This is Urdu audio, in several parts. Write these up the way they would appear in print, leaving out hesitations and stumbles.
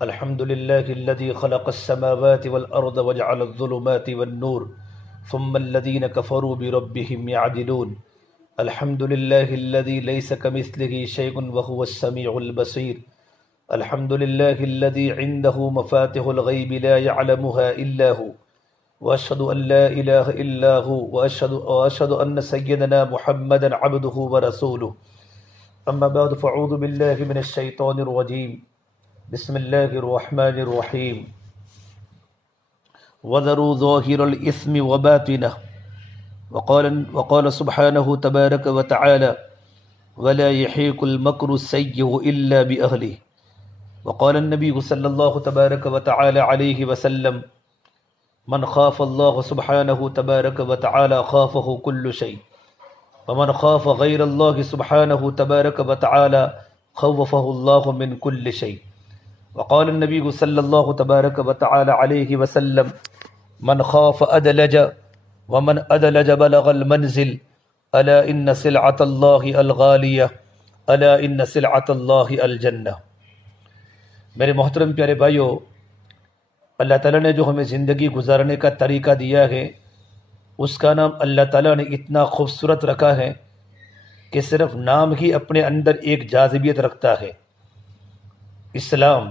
الحمد لله الذي خلق السماوات والأرض وجعل الظلمات والنور ثم الذين كفروا بربهم يعدلون. الحمد لله الذي ليس كمثله شيء وهو السميع البصير. الحمد لله الذي عنده مفاتح الغيب لا يعلمها إلا هو، وأشهد أن لا إله إلا هو، وأشهد أن سيدنا محمدا عبده ورسوله. أما بعد فأعوذ بالله من الشيطان الرجيم. بسم الله الرحمن الرحيم. وذروا ظاهر الإثم وباطنه. وقال سبحانه تبارك وتعالى: ولا يحيق المكر السيء إلا بأهله. وقال النبي صلى الله تبارك وتعالى عليه وسلم: من خاف الله سبحانه تبارك وتعالى خافه كل شيء، ومن خاف غير الله سبحانه تبارك وتعالى خوفه الله من كل شيء. وقال النبي صلى الله تبارك وتعالى عليه وسلم: من خاف أدلج، ومن أدلج بلغ المنزل. ألا إن سلعة الله الغالية، ألا إن سلعة الله الجنة. میرے محترم پیارے بھائیو، اللہ تعالیٰ نے جو ہمیں زندگی گزارنے کا طریقہ دیا ہے، اس کا نام اللہ تعالیٰ نے اتنا خوبصورت رکھا ہے کہ صرف نام ہی اپنے اندر ایک جاذبیت رکھتا ہے، اسلام۔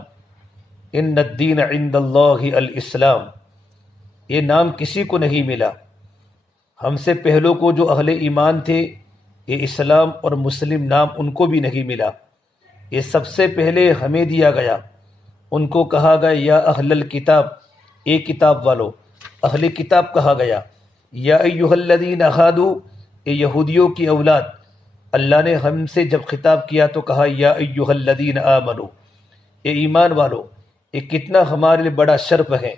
ان الدین عند اللہ الاسلام، یہ نام کسی کو نہیں ملا۔ ہم سے پہلوں کو جو اہل ایمان تھے، یہ اسلام اور مسلم نام ان کو بھی نہیں ملا۔ یہ سب سے پہلے ہمیں دیا گیا۔ ان کو کہا گیا یا اہل الکتاب، اے کتاب والو، اہل کتاب کہا گیا۔ یا ایہا الذین ہادوا، اے یہودیوں کی اولاد۔ اللہ نے ہم سے جب خطاب کیا تو کہا یا ایہا الذین آمنوا، اے ایمان والو۔ یہ کتنا ہمارے لیے بڑا شرف ہے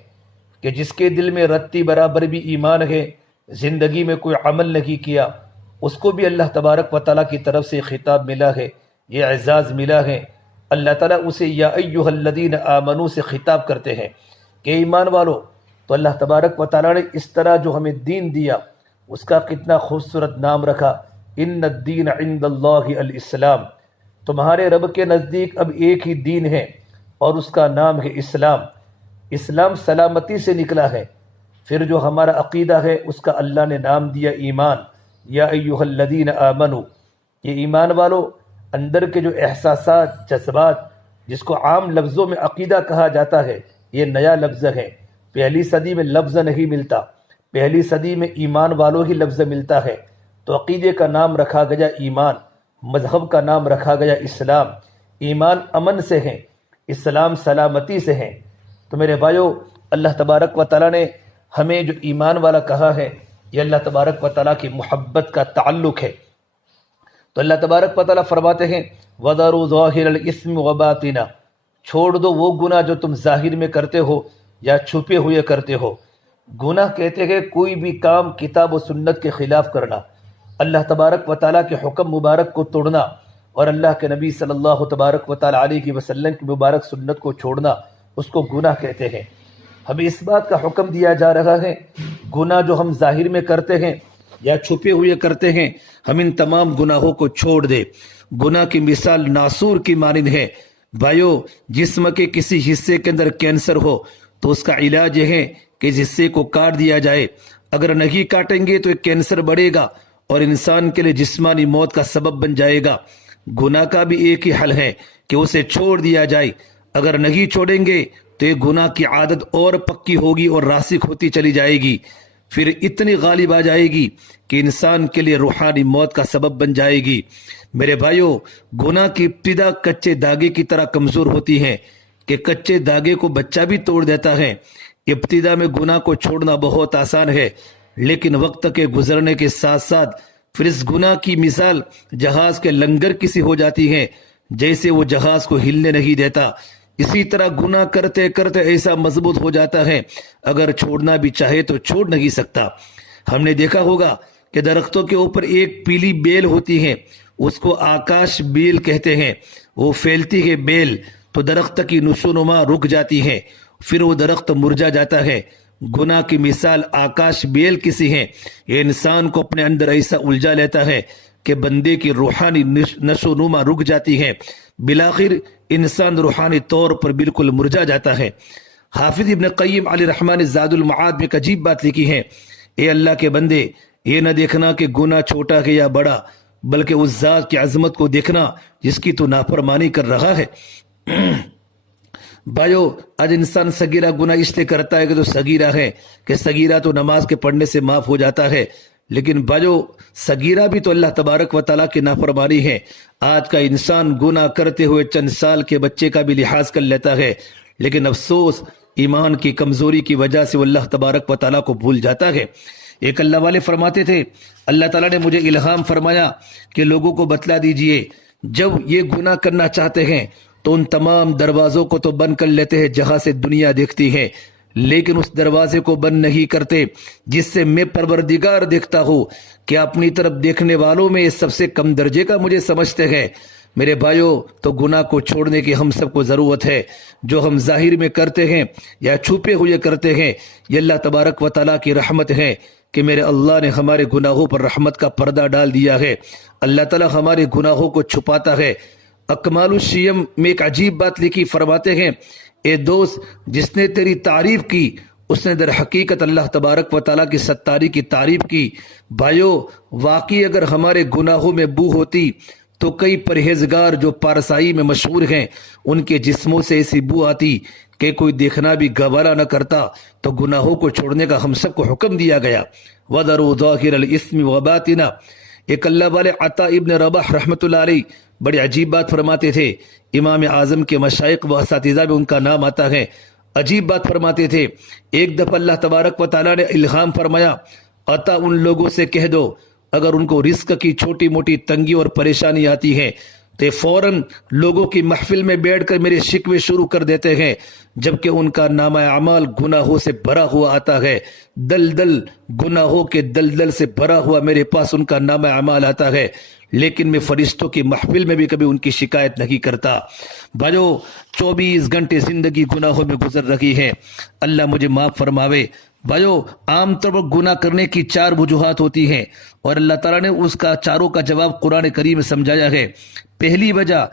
کہ جس کے دل میں رتی برابر بھی ایمان ہے، زندگی میں کوئی عمل نہیں کیا، اس کو بھی اللہ تبارک و تعالیٰ کی طرف سے خطاب ملا ہے، یہ اعزاز ملا ہے۔ اللہ تعالیٰ اسے یا ایہا الذین آمنوا سے خطاب کرتے ہیں کہ ایمان والو۔ تو اللہ تبارک و تعالیٰ نے اس طرح جو ہمیں دین دیا، اس کا کتنا خوبصورت نام رکھا، ان الدین عند اللہ الاسلام۔ تمہارے رب کے نزدیک اب ایک ہی دین ہے اور اس کا نام ہے اسلام۔ اسلام سلامتی سے نکلا ہے۔ پھر جو ہمارا عقیدہ ہے اس کا اللہ نے نام دیا ایمان، یا ایہا الذین آمنوا۔ یہ ایمان والو، اندر کے جو احساسات، جذبات، جس کو عام لفظوں میں عقیدہ کہا جاتا ہے، یہ نیا لفظ ہے۔ پہلی صدی میں لفظ نہیں ملتا، پہلی صدی میں ایمان والو ہی لفظ ملتا ہے۔ تو عقیدے کا نام رکھا گیا ایمان، مذہب کا نام رکھا گیا اسلام۔ ایمان امن سے ہے، اسلام سلامتی سے ہے۔ تو میرے بھائیو، اللہ تبارک و تعالیٰ نے ہمیں جو ایمان والا کہا ہے، یہ اللہ تبارک و تعالیٰ کی محبت کا تعلق ہے۔ تو اللہ تبارک و تعالیٰ فرماتے ہیں وَذَرُوا ظَاهِرَ الْإِثْمِ وَبَاطِنَهُ، چھوڑ دو وہ گناہ جو تم ظاہر میں کرتے ہو یا چھپے ہوئے کرتے ہو۔ گناہ کہتے ہیں کوئی بھی کام کتاب و سنت کے خلاف کرنا، اللہ تبارک و تعالیٰ کے حکم مبارک کو توڑنا، اور اللہ کے نبی صلی اللہ تبارک و تعالیٰ علیہ وسلم کی مبارک سنت کو چھوڑنا، اس کو گناہ کہتے ہیں۔ ہمیں اس بات کا حکم دیا جا رہا ہے، گناہ جو ہم ظاہر میں کرتے ہیں یا چھپے ہوئے کرتے ہیں، ہم ان تمام گناہوں کو چھوڑ دے۔ گناہ کی مثال ناسور کی مانند ہے۔ بھائیو، جسم کے کسی حصے کے اندر کینسر ہو تو اس کا علاج یہ ہے کہ اس حصے کو کاٹ دیا جائے۔ اگر نہیں کاٹیں گے تو یہ کینسر بڑھے گا اور انسان کے لیے جسمانی موت کا سبب بن جائے گا۔ گناہ کا بھی ایک ہی حل ہے کہ اسے چھوڑ دیا جائے۔ اگر نہیں چھوڑیں گے تو یہ گناہ کی عادت اور پکی ہوگی اور راسخ ہوتی چلی جائے گی، پھر اتنی غالب آ جائے گی کہ انسان کے لیے روحانی موت کا سبب بن جائے گی۔ میرے بھائیو، گناہ کی ابتدا کچے دھاگے کی طرح کمزور ہوتی ہے کہ کچے دھاگے کو بچہ بھی توڑ دیتا ہے۔ ابتدا میں گناہ کو چھوڑنا بہت آسان ہے، لیکن وقت کے گزرنے کے ساتھ ساتھ پھر اس گناہ کی مثال جہاز کے لنگر کی سی ہو جاتی ہے، جیسے وہ جہاز کو ہلنے نہیں دیتا، اسی طرح گناہ کرتے کرتے ایسا مضبوط ہو جاتا ہے اگر چھوڑنا بھی چاہے تو چھوڑ نہیں سکتا۔ ہم نے دیکھا ہوگا کہ درختوں کے اوپر ایک پیلی بیل ہوتی ہے، اس کو آکاش بیل کہتے ہیں، وہ پھیلتی ہے بیل تو درخت کی نشو نما رک جاتی ہے، پھر وہ درخت مرجھا جاتا ہے۔ گناہ کی مثال آکاش بیل کسی ہے، یہ انسان کو اپنے اندر ایسا الجھا لیتا ہے کہ بندے کی روحانی نشو نما رک جاتی ہے، بالآخر انسان روحانی طور پر بالکل مرجھا جاتا ہے۔ حافظ ابن قیم علیہ رحمٰن نے زاد المعاد میں ایک عجیب بات لکھی ہے، اے اللہ کے بندے، یہ نہ دیکھنا کہ گناہ چھوٹا ہے یا بڑا، بلکہ اس ذات کی عظمت کو دیکھنا جس کی تو نافرمانی کر رہا ہے۔ بھائیو، آج انسان صغیرہ گناہ اس لیے کرتا ہے کہ تو صغیرہ ہے، کہ صغیرہ تو نماز کے پڑھنے سے معاف ہو جاتا ہے، لیکن بھائیو صغیرہ بھی تو اللہ تبارک و تعالیٰ کی نافرمانی ہے۔ آج کا انسان گناہ کرتے ہوئے چند سال کے بچے کا بھی لحاظ کر لیتا ہے، لیکن افسوس ایمان کی کمزوری کی وجہ سے وہ اللہ تبارک و تعالیٰ کو بھول جاتا ہے۔ ایک اللہ والے فرماتے تھے، اللہ تعالیٰ نے مجھے الہام فرمایا کہ لوگوں کو بتلا دیجئے جب یہ گناہ کرنا چاہتے ہیں تو ان تمام دروازوں کو تو بند کر لیتے ہیں جہاں سے دنیا دیکھتی ہے، لیکن اس دروازے کو بند نہیں کرتے جس سے میں پروردگار دیکھتا ہوں، کہ اپنی طرف دیکھنے والوں میں سب سے کم درجے کا مجھے سمجھتے ہیں۔ میرے بھائیوں، تو گناہ کو چھوڑنے کی ہم سب کو ضرورت ہے، جو ہم ظاہر میں کرتے ہیں یا چھپے ہوئے کرتے ہیں، یہ اللہ تبارک و تعالیٰ کی رحمت ہے کہ میرے اللہ نے ہمارے گناہوں پر رحمت کا پردہ ڈال دیا ہے۔ اللہ تعالیٰ ہمارے گناہوں کو چھپاتا ہے۔ اکمال الشیم میں ایک عجیب بات لکھی، فرماتے ہیں، اے دوست، جس نے تیری تعریف کی اس نے در حقیقت اللہ تبارک و تعالیٰ کی ستاری کی تعریف کی۔ بھائیو، واقعی اگر ہمارے گناہوں میں بو ہوتی تو کئی پرہیزگار جو پارسائی میں مشہور ہیں ان کے جسموں سے ایسی بو آتی کہ کوئی دیکھنا بھی گوارا نہ کرتا۔ تو گناہوں کو چھوڑنے کا ہم سب کو حکم دیا گیا۔ وَذَرُوا ظَاهِرَ الْإِثْمِ وَبَاطِنَهُ۔ ایک اللہ والے عطا ابن رباح رحمۃ اللہ علیہ بڑی عجیب بات فرماتے تھے، امام اعظم کے مشائخ و اساتذہ میں ان کا نام آتا ہے۔ عجیب بات فرماتے تھے، ایک دفعہ اللہ تبارک و تعالیٰ نے الہام فرمایا، عطا ان لوگوں سے کہہ دو اگر ان کو رزق کی چھوٹی موٹی تنگی اور پریشانی آتی ہے تو فوراً لوگوں کی محفل میں بیٹھ کر میرے شکوے شروع کر دیتے ہیں، جبکہ ان کا نامہ اعمال گناہوں سے بھرا ہوا آتا ہے، دلدل گناہوں کے دلدل سے بھرا ہوا میرے پاس ان کا نامہ اعمال آتا ہے، لیکن میں فرشتوں کی محفل میں بھی کبھی ان کی شکایت نہیں کرتا۔ بھائیو، 24 گھنٹے زندگی گناہوں میں گزر رہی ہے، اللہ مجھے معاف فرماوے۔ بھائیو، عام طور پر گناہ کرنے کی 4 وجوہات ہوتی ہیں اور اللہ تعالیٰ نے اس کا چاروں کا جواب قرآن کریم میں سمجھایا ہے۔ پہلی وجہ،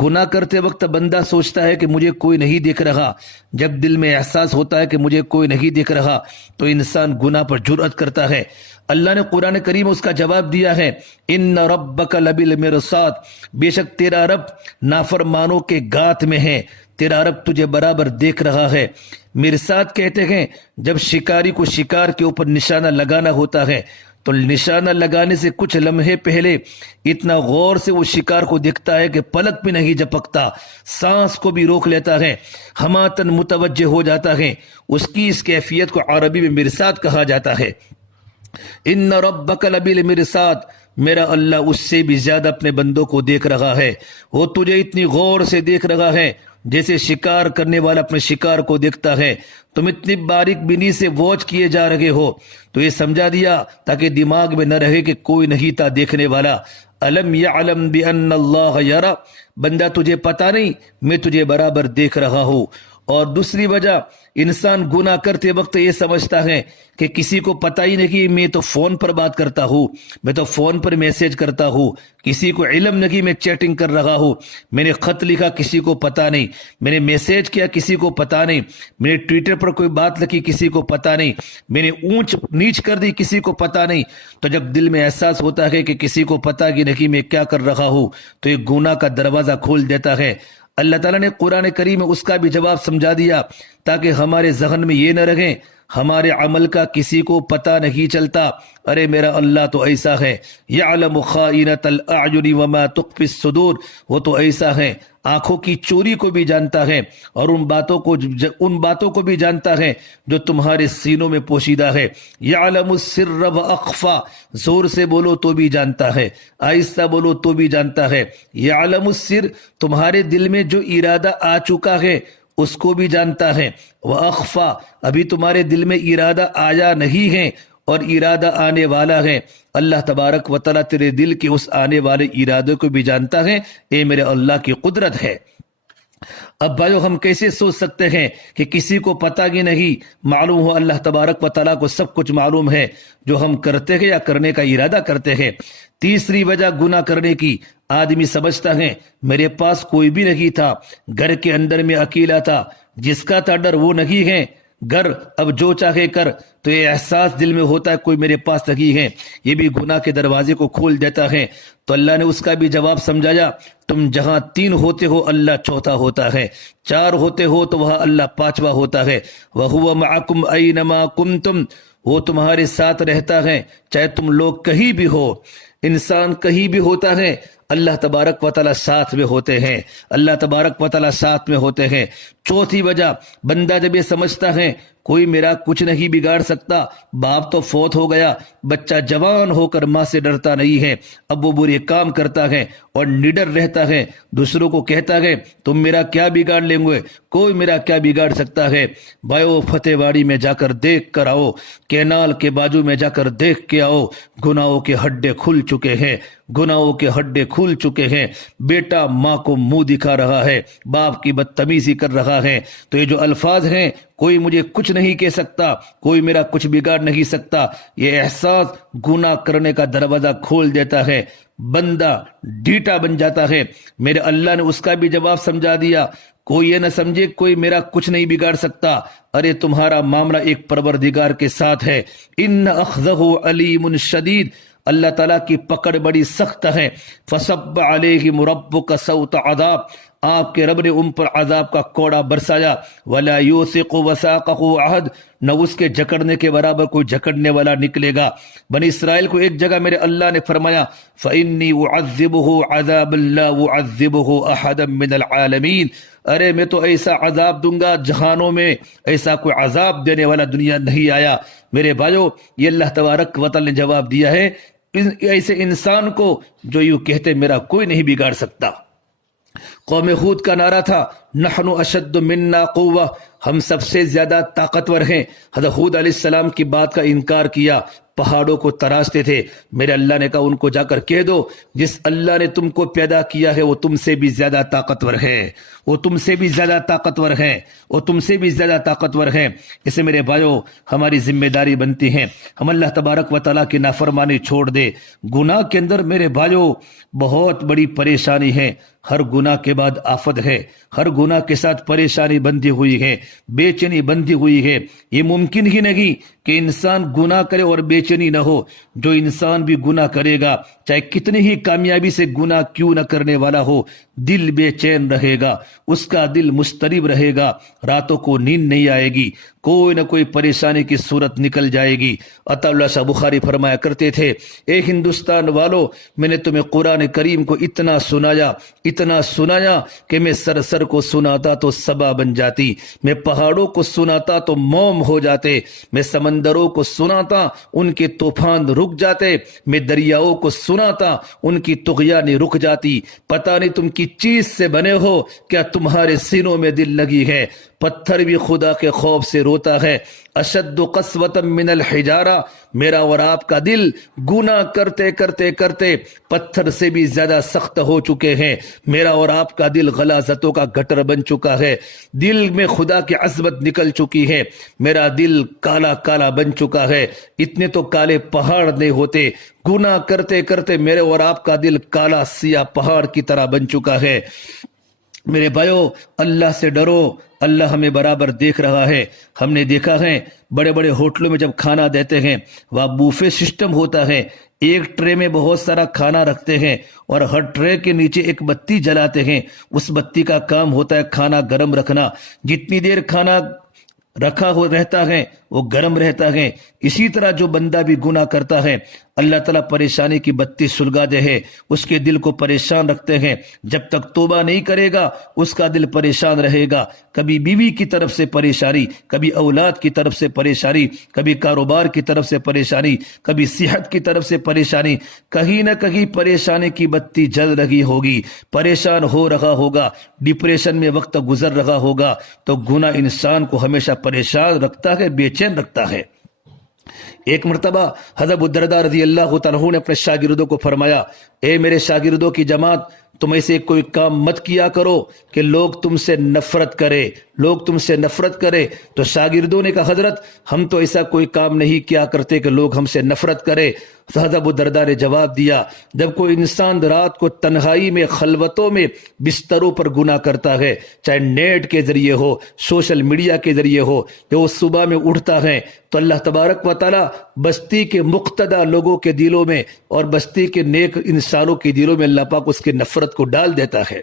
گناہ کرتے وقت بندہ سوچتا ہے کہ مجھے کوئی نہیں دیکھ رہا۔ جب دل میں احساس ہوتا ہے کہ مجھے کوئی نہیں دیکھ رہا تو انسان گناہ پر جرأت کرتا ہے۔ اللہ نے قرآن کریم اس کا جواب دیا ہے، ان ربک لبالمرصاد، بے شک تیرا رب نافرمانوں کے گات میں ہے، تیرا رب تجھے برابر دیکھ رہا ہے۔ مرصاد کہتے ہیں جب شکاری کو شکار کے اوپر نشانہ لگانا ہوتا ہے تو نشانہ لگانے سے کچھ لمحے پہلے اتنا غور سے وہ شکار کو دیکھتا ہے کہ پلک بھی نہیں جھپکتا، سانس کو بھی روک لیتا ہے، حماتن متوجہ ہو جاتا ہے۔ اس کی اس کیفیت کو عربی میں مرصاد کہا جاتا ہے۔ ان ربک لبالمرصاد، میرا اللہ اس سے بھی زیادہ اپنے بندوں کو دیکھ رہا ہے، وہ تجھے اتنی غور سے دیکھ رہا ہے جیسے شکار کرنے والا اپنے شکار کو دیکھتا ہے۔ تم اتنی باریک بینی سے واچ کیے جا رہے ہو، تو یہ سمجھا دیا تاکہ دماغ میں نہ رہے کہ کوئی نہیں تھا دیکھنے والا۔ الم یعلم بان اللہ یرا، بندہ تجھے پتا نہیں میں تجھے برابر دیکھ رہا ہوں۔ اور دوسری وجہ، انسان گناہ کرتے وقت یہ سمجھتا ہے کہ کسی کو پتہ ہی نہیں کہ میں تو فون پر بات کرتا ہوں، میں تو فون پر میسج کرتا ہوں، کسی کو علم نہیں میں چیٹنگ کر رہا ہوں، میں نے خط لکھا کسی کو پتہ نہیں، میں نے میسج کیا کسی کو پتہ نہیں، میں نے ٹویٹر پر کوئی بات لکھی کسی کو پتہ نہیں، میں نے اونچ نیچ کر دی کسی کو پتہ نہیں۔ تو جب دل میں احساس ہوتا ہے کہ کسی کو پتہ کہ نہیں میں کیا کر رہا ہوں تو یہ گناہ کا دروازہ کھول دیتا ہے۔ اللہ تعالیٰ نے قرآن کریم میں اس کا بھی جواب سمجھا دیا تاکہ ہمارے ذہن میں یہ نہ رہے ہمارے عمل کا کسی کو پتہ نہیں چلتا، ارے میرا اللہ تو ایسا ہے، یعلم خائنۃ الاعین وما تخفی الصدور، وہ تو ایسا ہے آنکھوں کی چوری کو بھی جانتا ہے اور ان باتوں کو بھی جانتا ہے جو تمہارے سینوں میں پوشیدہ ہے. یعلم السر و اخفا، زور سے بولو تو بھی جانتا ہے، آہستہ بولو تو بھی جانتا ہے. یعلم السر، تمہارے دل میں جو ارادہ آ چکا ہے اس کو بھی جانتا ہے. وَأَخْفَى، ابھی تمہارے دل میں ارادہ آیا نہیں ہے اور ارادہ آنے والا ہے. اللہ تبارک و تعالیٰ تیرے دل کے اس آنے والے ارادے کو بھی جانتا ہے. اے میرے اللہ کی قدرت ہے. اب بھائیو ہم کیسے سوچ سکتے ہیں کہ کسی کو پتہ ہی نہیں؟ معلوم ہو اللہ تبارک و تعالیٰ کو سب کچھ معلوم ہے جو ہم کرتے ہیں یا کرنے کا ارادہ کرتے ہیں. تیسری وجہ گناہ کرنے کی، آدمی سمجھتا ہے میرے پاس کوئی بھی نہیں تھا، گھر کے اندر میں اکیلا تھا، جس کا تھا ڈر وہ نہیں ہے گھر، اب جو چاہے کر. تو یہ احساس دل میں ہوتا ہے کوئی میرے پاس نہیں ہے، یہ بھی گناہ کے دروازے کو کھول دیتا ہے. تو اللہ نے اس کا بھی جواب سمجھایا، تم جہاں 3 ہوتے ہو اللہ چوتھا ہوتا ہے، 4 ہوتے ہو تو وہاں اللہ 5واں ہوتا ہے. وَهُوَ مَعَكُمْ أَيْنَمَا كُنْتُمْ، وہ تمہارے ساتھ رہتا ہے چاہے تم لوگ کہیں بھی ہو. انسان کہیں بھی ہوتا ہے، اللہ تبارک و تعالیٰ ساتھ میں ہوتے ہیں، اللہ تبارک و تعالیٰ ساتھ میں ہوتے ہیں. چوتھی وجہ، بندہ جب یہ سمجھتا ہے کوئی میرا کچھ نہیں بگاڑ سکتا، باپ تو فوت ہو گیا، بچہ جوان ہو کر ماں سے ڈرتا نہیں ہے، اب وہ برے کام کرتا ہے اور نڈر رہتا ہے، دوسروں کو کہتا ہے تم میرا کیا بگاڑ لیں گے، کوئی میرا کیا بگاڑ سکتا ہے. بھائیو فتح واڑی میں جا کر دیکھ کر آؤ، کینال کے بازو میں جا کر دیکھ کے آؤ، گناہوں کے ہڈے کھل چکے ہیں، گناہوں کے ہڈے کھل چکے ہیں. بیٹا ماں کو منہ دکھا رہا ہے، باپ کی بدتمیزی کر رہا ہے. تو یہ جو الفاظ ہیں، کوئی مجھے کچھ نہیں کہہ سکتا، کوئی میرا کچھ بگاڑ نہیں سکتا، یہ احساس گناہ کرنے کا دروازہ کھول دیتا ہے. بندہ ڈیٹا بن جاتا ہے. میرے اللہ نے اس کا بھی جواب سمجھا دیا. کوئی یہ نہ سمجھے کوئی میرا کچھ نہیں بگاڑ سکتا، ارے تمہارا معاملہ ایک پروردگار کے ساتھ ہے. ان اخذہ علیم شدید، اللہ تعالیٰ کی پکڑ بڑی سخت ہے. فصب علیہم ربک سوط عذاب، آپ کے رب نے ان پر عذاب کا کوڑا برسایا. ولا یوثق وثاقہ احد، نہ اس کے جکڑنے کے برابر کوئی جکڑنے والا نکلے گا. بنی اسرائیل کو ایک جگہ میرے اللہ نے فرمایا فإنی اعذبہ عذاب لا اعذبہ احدا من العالمین، ارے میں تو ایسا عذاب دوں گا، جہانوں میں ایسا کوئی عذاب دینے والا دنیا نہیں آیا. میرے بھائیو یہ اللہ تبارک و تعالی نے جواب دیا ہے ایسے انسان کو جو یوں کہتے میرا کوئی نہیں بگاڑ سکتا. قوم ہود کا نعرہ تھا نحن اشد منا قوہ، ہم سب سے زیادہ طاقتور ہیں. حضرت ہود علیہ السلام کی بات کا انکار کیا، پہاڑوں کو تراشتے تھے. میرے اللہ نے کہا ان کو جا کر کہہ دو جس اللہ نے تم کو پیدا کیا ہے وہ تم سے بھی زیادہ طاقتور ہے، وہ تم سے بھی زیادہ طاقتور ہے، وہ تم سے بھی زیادہ طاقتور ہے. اسے میرے بھائیو ہماری ذمہ داری بنتی ہے ہم اللہ تبارک و تعالیٰ کی نافرمانی چھوڑ دے. گناہ کے اندر میرے بھائیو بہت بڑی پریشانی ہے. ہر گناہ کے بعد آفت ہے، ہر گناہ کے ساتھ پریشانی بندھی ہوئی ہے، بے چینی بندھی ہوئی ہے. یہ ممکن ہی نہیں کہ انسان گناہ کرے اور بے چینی نہ ہو. جو انسان بھی گناہ کرے گا چاہے کتنی ہی کامیابی سے گناہ کیوں نہ کرنے والا ہو، دل بے چین رہے گا، اس کا دل مضطرب رہے گا، راتوں کو نیند نہیں آئے گی، کوئی نہ کوئی پریشانی کی صورت نکل جائے گی. عطا اللہ شاہ بخاری فرمایا کرتے تھے اے ہندوستان والو، میں نے تمہیں قرآن کریم کو اتنا سنایا کہ میں سر کو سناتا تو صبا بن جاتی، میں پہاڑوں کو سناتا تو موم ہو جاتے، میں سمندروں کو سناتا ان کے طوفان رک جاتے، میں دریاؤں کو سناتا ان کی طغیانی رک جاتی. پتہ نہیں تم کی چیز سے بنے ہو، کیا تمہارے سینوں میں دل لگی ہے؟ پتھر بھی خدا کے خوف سے روتا ہے. اشد قسوۃ من الحجارہ، میرا اور آپ کا دل گناہ کرتے کرتے کرتے پتھر سے بھی زیادہ سخت ہو چکے ہیں. میرا اور آپ کا دل غلاظتوں کا گٹر بن چکا ہے، دل میں خدا کی عظمت نکل چکی ہے. میرا دل کالا کالا بن چکا ہے، اتنے تو کالے پہاڑ نہیں ہوتے. گناہ کرتے کرتے میرے اور آپ کا دل کالا سیاہ پہاڑ کی طرح بن چکا ہے. میرے بھائیو اللہ سے ڈرو، اللہ ہمیں برابر دیکھ رہا ہے. ہم نے دیکھا ہے بڑے بڑے ہوٹلوں میں جب کھانا دیتے ہیں وہاں بوفے سسٹم ہوتا ہے، ایک ٹرے میں بہت سارا کھانا رکھتے ہیں اور ہر ٹرے کے نیچے ایک بتی جلاتے ہیں. اس بتی کا کام ہوتا ہے کھانا گرم رکھنا. جتنی دیر کھانا رکھا رہتا ہے وہ گرم رہتا ہے. اسی طرح جو بندہ بھی گناہ کرتا ہے اللہ تعالیٰ پریشانی کی بتی سلگا دے ہے، اس کے دل کو پریشان رکھتے ہیں، جب تک توبہ نہیں کرے گا اس کا دل پریشان رہے گا، کبھی بیوی کی طرف سے پریشانی، کبھی اولاد کی طرف سے پریشانی، کبھی کاروبار کی طرف سے پریشانی، کبھی صحت کی طرف سے پریشانی، کہیں نہ کہیں پریشانی کی بتی جل رہی ہوگی، پریشان ہو رہا ہوگا، ڈپریشن میں وقت گزر رہا ہوگا۔ تو گناہ انسان کو ہمیشہ پریشان رکھتا ہے، بے چین رکھتا ہے۔ ایک مرتبہ حضرت ابو الدرداء رضی اللہ تعالیٰ عنہ نے اپنے شاگردوں کو فرمایا، اے میرے شاگردوں کی جماعت، تم ایسے کوئی کام مت کیا کرو کہ لوگ تم سے نفرت کرے، لوگ تم سے نفرت کرے۔ تو شاگردوں نے کہا، حضرت ہم تو ایسا کوئی کام نہیں کیا کرتے کہ لوگ ہم سے نفرت کرے۔ حضرت ابو الدرداء نے جواب دیا، جب کوئی انسان رات کو تنہائی میں، خلوتوں میں بستروں پر گناہ کرتا ہے، چاہے نیٹ کے ذریعے ہو، سوشل میڈیا کے ذریعے ہو، جو وہ صبح میں اٹھتا ہے تو اللہ تبارک و تعالی بستی کے مقتدی لوگوں کے دلوں میں اور بستی کے نیک انسانوں کے دلوں میں اللہ پاک اس کی نفرت کو ڈال دیتا ہے۔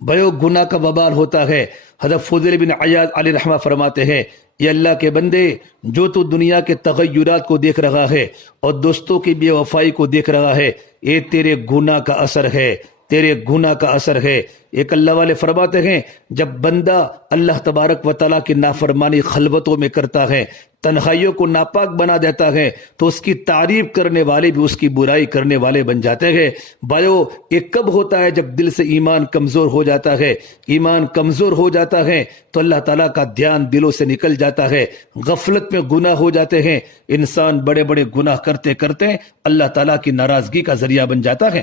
بھائیو، گناہ کا وبال ہوتا ہے۔ حضرت فضیل بن عیاض علیہ رحمہ فرماتے ہیں، یہ اللہ کے بندے، جو تو دنیا کے تغیرات کو دیکھ رہا ہے اور دوستوں کی بے وفائی کو دیکھ رہا ہے، یہ تیرے گناہ کا اثر ہے، تیرے گناہ کا اثر ہے۔ ایک اللہ والے فرماتے ہیں، جب بندہ اللہ تبارک و تعالیٰ کی نافرمانی خلوتوں میں کرتا ہے، تنہائیوں کو ناپاک بنا دیتا ہے، تو اس کی تعریف کرنے والے بھی اس کی برائی کرنے والے بن جاتے ہیں۔ بھائیو، یہ کب ہوتا ہے؟ جب دل سے ایمان کمزور ہو جاتا ہے۔ ایمان کمزور ہو جاتا ہے تو اللہ تعالیٰ کا دھیان دلوں سے نکل جاتا ہے، غفلت میں گناہ ہو جاتے ہیں، انسان بڑے بڑے گناہ کرتے کرتے اللہ تعالیٰ کی ناراضگی کا ذریعہ بن جاتا ہے۔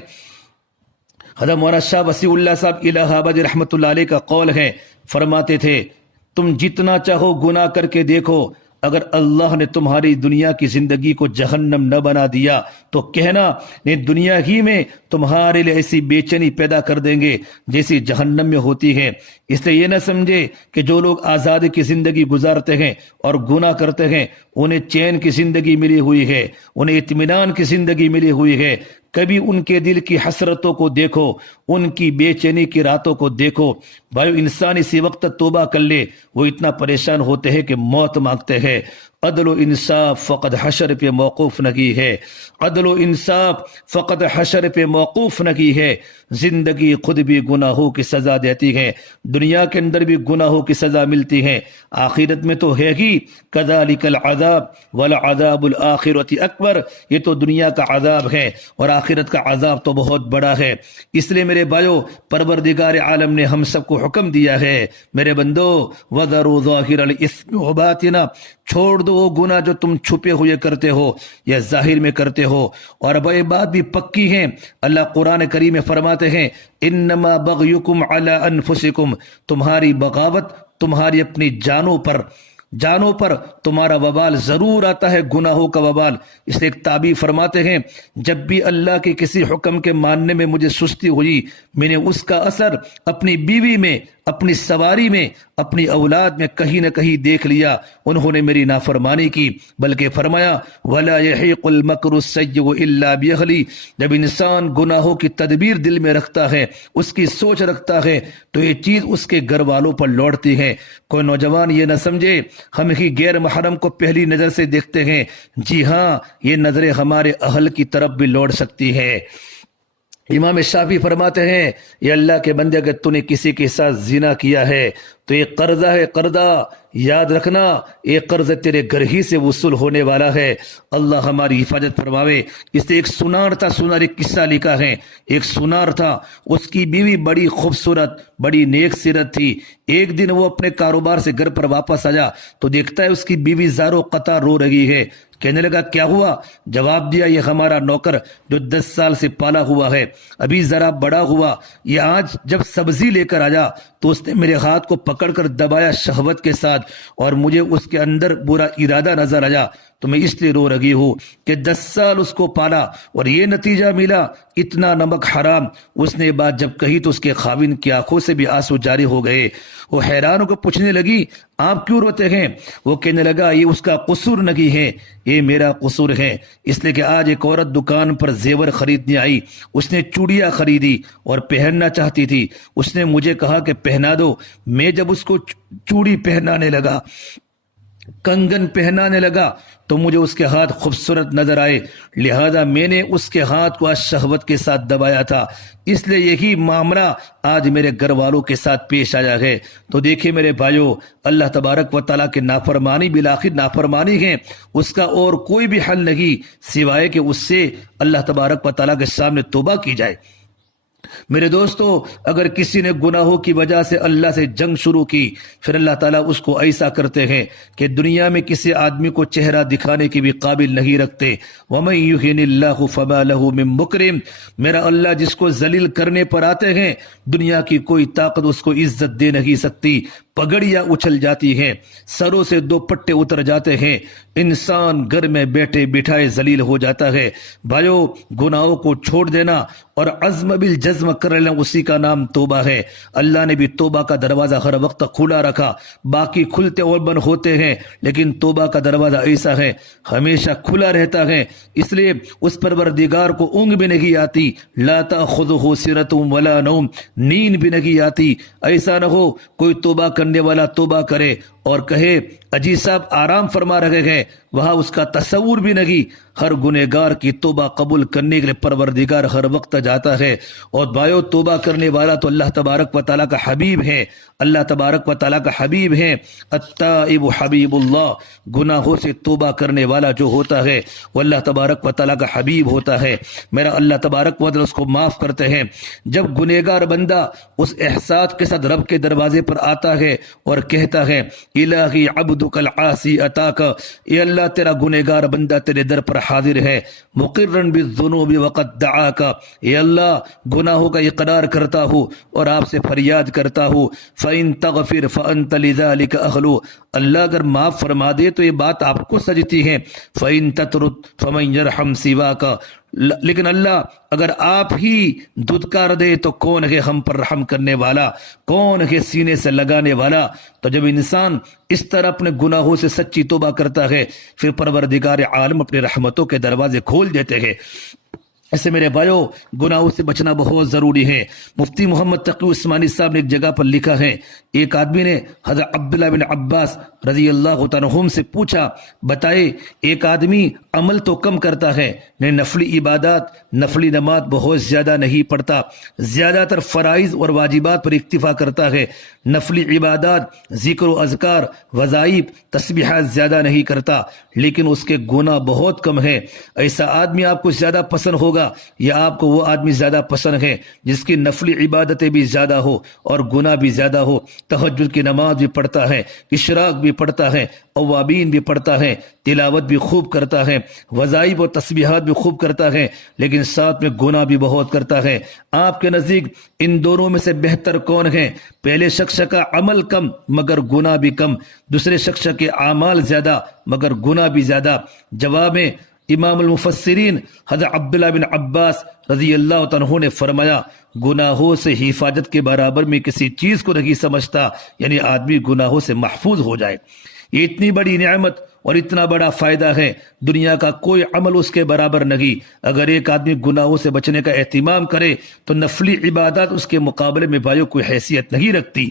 حضرت مولانا شاہ وسیع اللہ صاحب الہ آباد رحمۃ اللہ علیہ کا قول ہے، فرماتے تھے، تم جتنا چاہو گناہ کر کے دیکھو، اگر اللہ نے تمہاری دنیا کی زندگی کو جہنم نہ بنا دیا تو کہنا نے دنیا ہی میں تمہارے لیے ایسی بے چینی پیدا کر دیں گے جیسی جہنم میں ہوتی ہے۔ اس لیے یہ نہ سمجھے کہ جو لوگ آزادی کی زندگی گزارتے ہیں اور گناہ کرتے ہیں انہیں چین کی زندگی ملی ہوئی ہے، انہیں اطمینان کی زندگی ملی ہوئی ہے۔ کبھی ان کے دل کی حسرتوں کو دیکھو، ان کی بے چینی کی راتوں کو دیکھو۔ بھائیو، انسان اسی وقت توبہ کر لے، وہ اتنا پریشان ہوتے ہیں کہ موت مانگتے ہیں۔ عدل و انصاف فقط حشر پہ موقوف نہیں ہے، عدل و انصاف فقط حشر پہ موقوف نہیں ہے۔ زندگی خود بھی گناہوں کی سزا دیتی ہے، دنیا کے اندر بھی گناہوں کی سزا ملتی ہے، آخرت میں تو ہے ہی۔ کذالک العذاب ولعذاب الآخرۃ اکبر، یہ تو دنیا کا عذاب ہے اور آخرت کا عذاب تو بہت بڑا ہے۔ اس لیے میرے بھائیو، پروردگار عالم نے ہم سب کو حکم دیا ہے، میرے بندو، وَذَرُوا ظَاهِرَ الْإِثْمِ وَبَاطِنَهُ، چھوڑ دو وہ گناہ جو تم چھپے ہوئے کرتے ہو یا ظاہر میں کرتے ہو۔ اور اب یہ بات بھی پکی ہے، اللہ قرآن کریم میں فرماتے ہیں، انما بغیکم علی انفسکم، تمہاری بغاوت تمہاری اپنی جانوں پر تمہارا وبال ضرور آتا ہے، گناہوں کا وبال۔ اس لیے ایک تابعی فرماتے ہیں، جب بھی اللہ کے کسی حکم کے ماننے میں مجھے سستی ہوئی، میں نے اس کا اثر اپنی بیوی میں، اپنی سواری میں، اپنی اولاد میں کہیں نہ کہیں دیکھ لیا، انہوں نے میری نافرمانی کی۔ بلکہ فرمایا، وَلَا يَحِيقُ الْمَكْرُ السَّيِّئُ إِلَّا بِأَهْلِهِ، جب انسان گناہوں کی تدبیر دل میں رکھتا ہے، اس کی سوچ رکھتا ہے، تو یہ چیز اس کے گھر والوں پر لوٹتی ہے۔ کوئی نوجوان یہ نہ سمجھے ہم ہی غیر محرم کو پہلی نظر سے دیکھتے ہیں، جی ہاں، یہ نظریں ہمارے اہل کی طرف بھی لوٹ سکتی ہے۔ امام شافعی فرماتے ہیں، یہ اللہ کے بندے، اگر تو نے کسی کے ساتھ زنا کیا ہے تو یہ قرضہ ہے، قرضہ یاد رکھنا، یہ قرض تیرے گھر ہی سے وصول ہونے والا ہے۔ اللہ ہماری حفاظت فرماوے۔ اس سے ایک سنار تھا، سنار ایک قصہ لکھا ہے، ایک سنار تھا، اس کی بیوی بڑی خوبصورت، بڑی نیک سیرت تھی۔ ایک دن وہ اپنے کاروبار سے گھر پر واپس آیا تو دیکھتا ہے اس کی بیوی زاروں قطع رو رہی ہے۔ کہنے لگا، کیا ہوا؟ جواب دیا، یہ ہمارا نوکر جو 10 سال سے پالا ہوا ہے، ابھی ذرا بڑا ہوا، یہ آج جب سبزی لے کر آیا تو اس نے میرے ہاتھ کو پکڑ کر دبایا شہوت کے ساتھ، اور مجھے اس کے اندر برا ارادہ نظر آیا، تو میں اس لیے رو رہی ہوں کہ 10 سال اس کو پالا اور یہ نتیجہ ملا، اتنا نمک حرام۔ اس نے بات جب کہی تو اس کے خاوند کی آنکھوں سے بھی آنسو جاری ہو گئے۔ وہ حیران ہو کر پوچھنے لگی، آپ کیوں روتے ہیں؟ وہ کہنے لگا، یہ اس کا قصور نہیں ہے، یہ میرا قصور ہے۔ اس لیے کہ آج ایک عورت دکان پر زیور خریدنے آئی، اس نے چوڑیاں خریدی اور پہننا چاہتی تھی، اس نے مجھے کہا کہ پہنا دو۔ میں جب اس کو چوڑی پہنانے لگا کنگن پہنانے لگا تو مجھے اس کے ہاتھ خوبصورت نظر آئے، لہذا میں نے اس کے ہاتھ کو شہوت کے ساتھ دبایا تھا، اس لیے یہی معاملہ آج میرے گھر والوں کے ساتھ پیش آیا ہے۔ تو دیکھیں میرے بھائیو، اللہ تبارک و تعالیٰ کی نافرمانی بالآخر نافرمانی ہے، اس کا اور کوئی بھی حل نہیں سوائے کہ اس سے اللہ تبارک و تعالیٰ کے سامنے توبہ کی جائے۔ میرے دوستو، اگر کسی نے گناہوں کی وجہ سے اللہ سے جنگ شروع کی، پھر اللہ تعالیٰ اس کو ایسا کرتے ہیں کہ دنیا میں کسی آدمی کو چہرہ دکھانے کی بھی قابل نہیں رکھتے۔ وَمَن يُهِنِ اللَّهُ فَمَا لَهُ مِن مُكْرِمٍ، میرا اللہ جس کو ذلیل کرنے پر آتے ہیں، دنیا کی کوئی طاقت اس کو عزت دے نہیں سکتی۔ پگڑیاں اچھل جاتی ہیں، سروں سے دو پٹے اتر جاتے ہیں، انسان گھر میں بیٹھے بٹھائے ذلیل ہو جاتا ہے۔ بھائیو، گناہوں کو چھوڑ دینا اور عزم بالجزم کر لینا، اسی کا نام توبہ ہے۔ اللہ نے بھی توبہ کا دروازہ ہر وقت کھلا رکھا، باقی کھلتے اور بند ہوتے ہیں، لیکن توبہ کا دروازہ ایسا ہے ہمیشہ کھلا رہتا ہے۔ اس لیے اس پروردگار کو اونگ بھی نہیں آتی، لا تأخذہ سنۃ ولا نوم، نیند بھی نہیں آتی۔ ایسا نہ ہو کوئی توبہ کرنے والا توبہ کرے اور کہے اجی صاحب آرام فرما رہے ہیں، وہاں اس کا تصور بھی نہیں۔ ہر گنہگار کی توبہ قبول کرنے کے لیے پروردگار ہر وقت جاتا ہے۔ اور بھائیو، توبہ کرنے والا تو اللہ تبارک و تعالیٰ کا حبیب ہے، اللہ تبارک و تعالیٰ کا حبیب ہے۔ التائب حبیب اللہ، گناہوں سے توبہ کرنے والا جو ہوتا ہے وہ اللہ تبارک و تعالیٰ کا حبیب ہوتا ہے، میرا اللہ تبارک و تعالیٰ اس کو معاف کرتے ہیں۔ جب گنہگار بندہ اس احساس کے ساتھ رب کے دروازے پر آتا ہے اور کہتا ہے الہی عبدک العاصی اتاک، اے اللہ تیرا گنہگار بندہ تیرے در پر حاضر ہے، مقرن بالذنوب وقد دعاک، اے اللہ گناہوں کا اقرار کرتا ہوں اور آپ سے فریاد کرتا ہوں، فإن تغفر فأنت لذلك اہل، اللہ اگر معاف فرما دے تو یہ بات آپ کو سجتی ہے، فإن تترد فمن يرحم سواک، لیکن اللہ اگر آپ ہی دھتکار دے تو کون ہے ہم پر رحم کرنے والا، کون ہے سینے سے لگانے والا۔ تو جب انسان اس طرح اپنے گناہوں سے سچی توبہ کرتا ہے، پھر پروردگار عالم اپنے رحمتوں کے دروازے کھول دیتے ہیں۔ ایسے میرے بھائیو، گناہوں سے بچنا بہت ضروری ہے۔ مفتی محمد تقی عثمانی صاحب نے ایک جگہ پر لکھا ہے، ایک آدمی نے حضرت عبداللہ بن عباس رضی اللہ تعالیٰ عنہم سے پوچھا، بتائے ایک آدمی عمل تو کم کرتا ہے، نفلی عبادات نفلی نماز بہت زیادہ نہیں پڑھتا، زیادہ تر فرائض اور واجبات پر اکتفا کرتا ہے، نفلی عبادات ذکر و اذکار وظائف تسبیحات زیادہ نہیں کرتا، لیکن اس کے گناہ بہت کم ہے۔ ایسا آدمی آپ کو زیادہ پسند ہوگا یا آپ کو وہ آدمی زیادہ پسند ہے جس کی نفلی عبادتیں بھی زیادہ ہو اور گناہ بھی زیادہ ہو، تہجد کی نماز بھی پڑھتا ہے، اشراق بھی پڑھتا ہے، اوابین بھی پڑھتا ہے، تلاوت بھی خوب کرتا ہے، وظائف اور تسبیحات بھی خوب کرتا ہے، لیکن ساتھ میں گناہ بھی بہت کرتا ہے؟ آپ کے نزدیک ان دونوں میں سے بہتر کون ہے؟ پہلے شخص کا عمل کم مگر گناہ بھی کم، دوسرے شخص کے اعمال زیادہ مگر گناہ بھی زیادہ؟ جواب میں امام المفسرین حضرت عبداللہ بن عباس رضی اللہ عنہ نے فرمایا، گناہوں سے حفاظت کے برابر میں کسی چیز کو نہیں سمجھتا، یعنی آدمی گناہوں سے محفوظ ہو جائے۔ یہ اتنی بڑی نعمت اور اتنا بڑا فائدہ ہے، دنیا کا کوئی عمل اس کے برابر نہیں۔ اگر ایک آدمی گناہوں سے بچنے کا اہتمام کرے تو نفلی عبادات اس کے مقابلے میں بھائیوں کوئی حیثیت نہیں رکھتی۔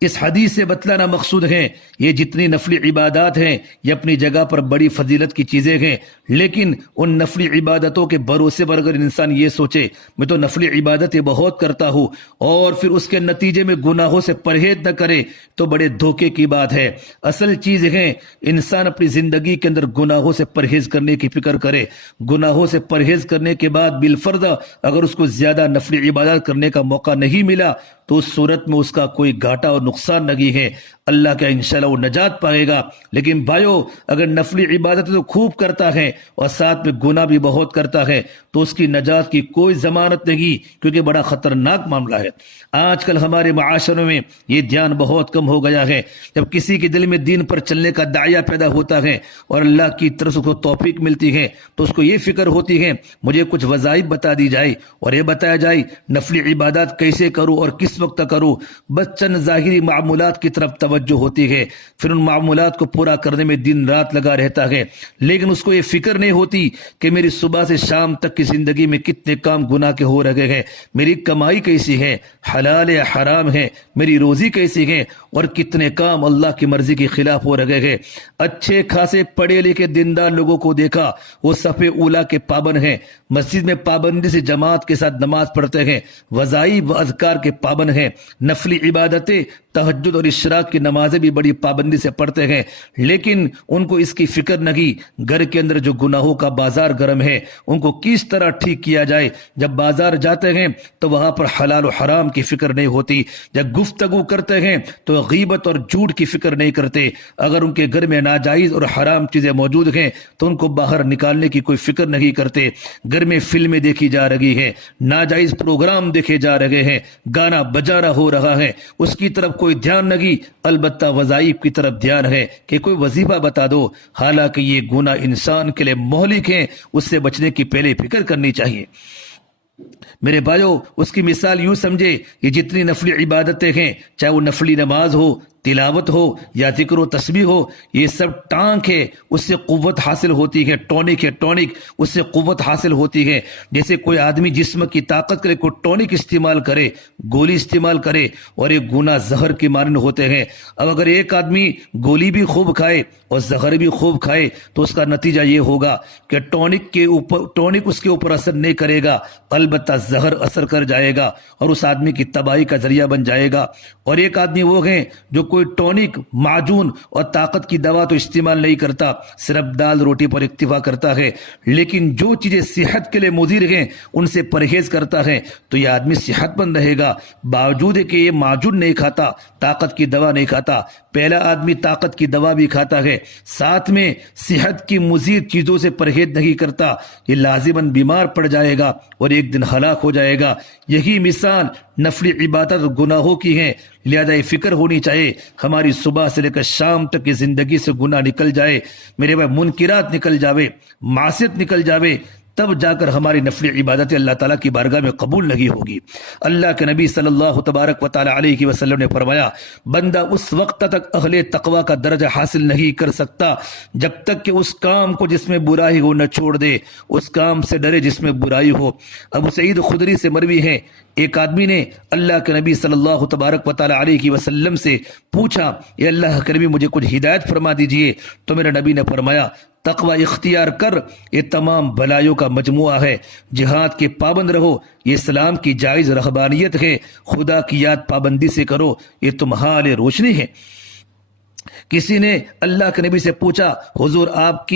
اس حدیث سے بتلانا مقصود ہے، یہ جتنی نفلی عبادات ہیں یہ اپنی جگہ پر بڑی فضیلت کی چیزیں ہیں، لیکن ان نفلی عبادتوں کے بھروسے پر اگر انسان یہ سوچے میں تو نفلی عبادتیں بہت کرتا ہوں اور پھر اس کے نتیجے میں گناہوں سے پرہیز نہ کرے تو بڑے دھوکے کی بات ہے۔ اصل چیز ہے انسان اپنی زندگی کے اندر گناہوں سے پرہیز کرنے کی فکر کرے، گناہوں سے پرہیز کرنے کے بعد بالفرض اگر اس کو زیادہ نفلی عبادت کرنے کا موقع نہیں ملا تو اس صورت میں اس کا کوئی گھاٹا اور نقصان نہیں ہے، اللہ کا انشاءاللہ وہ نجات پائے گا۔ لیکن بھائیو، اگر نفلی عبادت تو خوب کرتا ہے اور ساتھ میں گناہ بھی بہت کرتا ہے تو اس کی نجات کی کوئی ضمانت نہیں، کیونکہ بڑا خطرناک معاملہ ہے۔ آج کل ہمارے معاشروں میں یہ دھیان بہت کم ہو گیا ہے۔ جب کسی کے دل میں دین پر چلنے کا داعیہ پیدا ہوتا ہے اور اللہ کی طرف سے کو توفیق ملتی ہے تو اس کو یہ فکر ہوتی ہے مجھے کچھ وظائف بتا دی جائے اور یہ بتایا جائے نفلی عبادات کیسے کروں اور کس وقت کروں، بس چند ظاہری معمولات کی طرف توجہ ہوتی ہے، پھر ان معمولات کو پورا کرنے میں دن رات لگا رہتا ہے، لیکن اس کو یہ فکر فکر نہیں ہوتی کہ میری صبح سے شام تک کی زندگی میں کتنے کام گناہ کے ہو رہے ہیں، میری کمائی کیسی ہے، حلال یا حرام ہے، میری روزی کیسی ہے، اور کتنے کام اللہ کی مرضی کے خلاف ہو رہے ہیں۔ اچھے خاصے پڑھے لکھے دیندار لوگوں کو دیکھا، وہ صف اولا کے پابند ہیں، مسجد میں پابندی سے جماعت کے ساتھ نماز پڑھتے ہیں، وظائف و اذکار کے پابند ہیں، نفلی عبادتیں تہجد اور اشراق کی نمازیں بھی بڑی پابندی سے پڑھتے ہیں، لیکن ان کو اس کی فکر نہیں گھر کے اندر جو گناہوں کا بازار گرم ہے ان کو کس طرح ٹھیک کیا جائے۔ جب بازار جاتے ہیں تو وہاں پر حلال و حرام کی فکر نہیں ہوتی، جب گفتگو کرتے ہیں تو غیبت اور جھوٹ کی فکر نہیں کرتے، اگر ان کے گھر میں ناجائز اور حرام چیزیں موجود ہیں تو ان کو باہر نکالنے کی کوئی فکر نہیں کرتے، گھر میں فلمیں دیکھی جا رہی ہیں، ناجائز پروگرام دیکھے جا رہے ہیں، گانا بجانا ہو رہا ہے، اس کی طرف کوئی دھیان نہیں، البتہ وظائف کی طرف دھیان ہے کہ کوئی وظیفہ بتا دو، حالانکہ یہ گناہ انسان کے لیے مہلک ہیں، اس سے بچنے کی پہلے فکر کرنی چاہیے۔ میرے بھائیو، اس کی مثال یوں سمجھے، یہ جتنی نفلی عبادتیں ہیں، چاہے وہ نفلی نماز ہو، تلاوت ہو یا ذکر و تسبیح ہو، یہ سب ٹانک ہے، اس سے قوت حاصل ہوتی ہے، ٹونک ہے، ٹونک، اس سے قوت حاصل ہوتی ہے۔ جیسے کوئی آدمی جسم کی طاقت کے لیے کوئی ٹونک استعمال کرے، گولی استعمال کرے، اور ایک گناہ زہر کی مانند ہوتے ہیں۔ اب اگر ایک آدمی گولی بھی خوب کھائے اور زہر بھی خوب کھائے تو اس کا نتیجہ یہ ہوگا کہ ٹونک اس کے اوپر اثر نہیں کرے گا، البتہ زہر اثر کر جائے گا اور اس آدمی کی تباہی کا ذریعہ بن جائے گا۔ اور ایک آدمی وہ ہیں جو کوئی ٹونک، معجون اور طاقت کی دوا تو استعمال نہیں کرتا، صرف دال روٹی پر اکتفا کرتا ہے، لیکن جو چیزیں صحت کے لیے مضر ہیں ان سے پرہیز کرتا ہے تو یہ آدمی صحت مند رہے گا، باوجود کہ یہ معجون نہیں کھاتا، طاقت کی دوا نہیں کھاتا۔ پہلا آدمی طاقت کی دوا بھی کھاتا ہے، ساتھ میں صحت کی مضر چیزوں سے پرہیز نہیں کرتا، یہ لازماً بیمار پڑ جائے گا اور ایک دن ہلاک ہو جائے گا۔ یہی مثال نفلی عبادت اور گناہوں کی ہے، لہذا یہ فکر ہونی چاہیے ہماری صبح سے لے کر شام تک کی زندگی سے گناہ نکل جائے، میرے بھائی منکرات نکل جاوے، معصیت نکل جاوے، تب جا کر ہماری نفلی عبادت اللہ تعالیٰ کی بارگاہ میں قبول نہیں ہوگی۔ اللہ کے نبی صلی اللہ تبارک و تعالی علیہ وسلم نے فرمایا، بندہ اس وقت تک اہل تقوی کا درجہ حاصل نہیں کر سکتا جب تک کہ اس کام کو جس میں برائی ہو نہ چھوڑ دے، اس کام سے ڈرے جس میں برائی ہو۔ ابو سعید خدری سے مروی ہے، ایک آدمی نے اللہ کے نبی صلی اللہ تبارک و تعالی علیہ وسلم سے پوچھا، اے اللہ کے نبی مجھے کچھ ہدایت فرما دیجئے، تو میرے نبی نے فرمایا، تقوی اختیار کر، یہ تمام بلائیوں کا مجموعہ ہے، جہاد کے پابند رہو، یہ اسلام کی جائز رہبانیت ہے، خدا کی یاد پابندی سے کرو، یہ تمہارے روشنی ہے۔ کسی نے اللہ کے نبی سے پوچھا، حضور آپ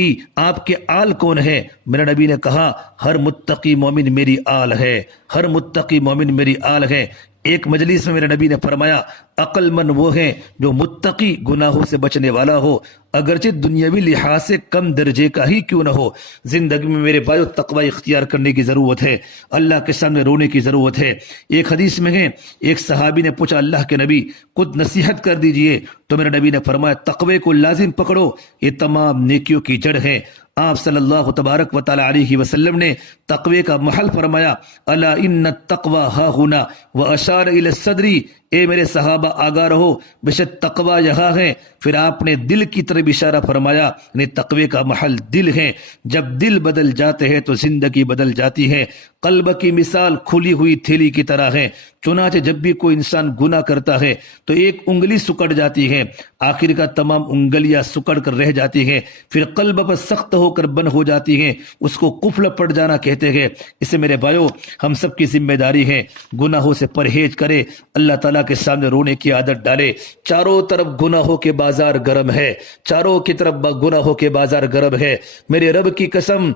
کے آل کون ہے؟ میرے نبی نے کہا، ہر متقی مومن میری آل ہے، ہر متقی مومن میری آل ہے۔ ایک مجلس میں میرے نبی نے فرمایا، عقل مند وہ ہیں جو متقی، گناہوں سے بچنے والا ہو، اگرچہ دنیاوی لحاظ سے کم درجے کا ہی کیوں نہ ہو۔ زندگی میں میرے بھائیو تقوی اختیار کرنے کی ضرورت ہے، اللہ کے سامنے رونے کی ضرورت ہے۔ ایک حدیث میں ہے، ایک صحابی نے پوچھا، اللہ کے نبی خود نصیحت کر دیجئے، تو میرے نبی نے فرمایا، تقوی کو لازم پکڑو، یہ تمام نیکیوں کی جڑ ہے۔ آپ صلی اللہ تبارک و تعالی علیہ وسلم نے تقوی کا محل فرمایا، الا ان التقوی ہا ہنا واشار الی الصدر، اے میرے صحابہ آگاہ رہو، بے شک تقوی یہاں ہے۔ پھر آپ نے دل کی طرف اشارہ فرمایا، یعنی تقوی کا محل دل ہے، جب دل بدل جاتے ہیں تو زندگی بدل جاتی ہے۔ قلب کی مثال کھلی ہوئی تھیلی کی طرح ہے، چنانچہ جب بھی کوئی انسان گناہ کرتا ہے تو ایک انگلی سکڑ جاتی ہے، آخر کا تمام انگلیاں سکڑ کر رہ جاتی ہیں، پھر قلب پر سخت ہو کر بند ہو جاتی ہیں، اس کو قفل پڑ جانا کہتے ہیں۔ اسے میرے بھائیو ہم سب کی ذمہ داری ہے، گناہوں سے پرہیز کرے، اللہ تعالیٰ کے سامنے رونے کی عادت ڈالے۔ چاروں طرف گناہوں کے بازار گرم ہے، چاروں کی طرف گناہوں کے بازار گرم ہے۔ میرے رب کی قسم،